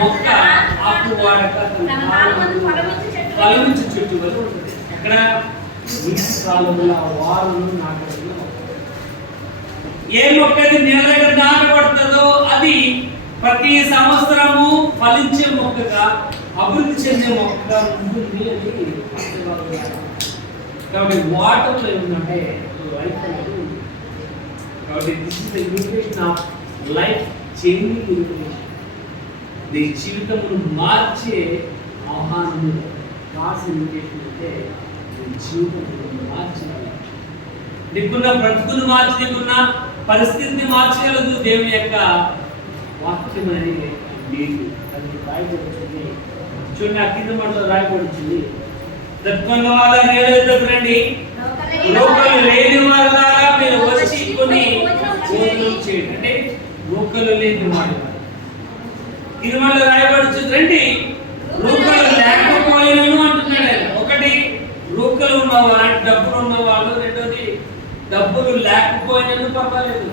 మొక్క ఆకు వాడక ఫలమిచ్చు చెట్టు వల్ల ఉంటుంది. ఎక్కడ నీటి కాలువల వారులు నాటడంలో ఏ మొక్క అయితే నేల దగ్గర నాటబడుతుందో అది ప్రతి సంవత్సరము ఫలించే మొక్కగా అభివృద్ధి చెందే మొక్కగా ఉంటుంది అని. కాబట్టి వాటర్లో ఏముందంటే లైఫ్ అనేది ఉంది. కాబట్టి this is the invitation of life changing invitation. నీ జీవితమును మార్చే ఆహ్వానము. గాడ్స్ ఇన్విటేషన్ అంటే నీ జీవితమును మార్చాలి. నీకున్న బ్రతుకును మార్చి, నీకున్న పరిస్థితిని మార్చగలదు దేవుని యొక్క వాక్యం అనేది. నీకు అది రాయబడుతుంది. చూడండి, ఆ కింద మనలో రాయబడుతుంది. దత్తుకున్న వాళ్ళ నేలెద్దకు రండి, లోకలు లేని వాళ్ళలాగా మీరు వచ్చి కొన్ని భోజనం చేయండి. అంటే లోకలు లేని వాళ్ళు. ఇది మనలో రాయబడుతుంది. రండి, లోకలు లేకపోయినను అంటున్నాడు ఆయన. ఒకటి లోకలు ఉన్నవాళ్ళు, డబ్బులు ఉన్నవాళ్ళు. రెండోది డబ్బులు లేకపోయినను పర్వాలేదు.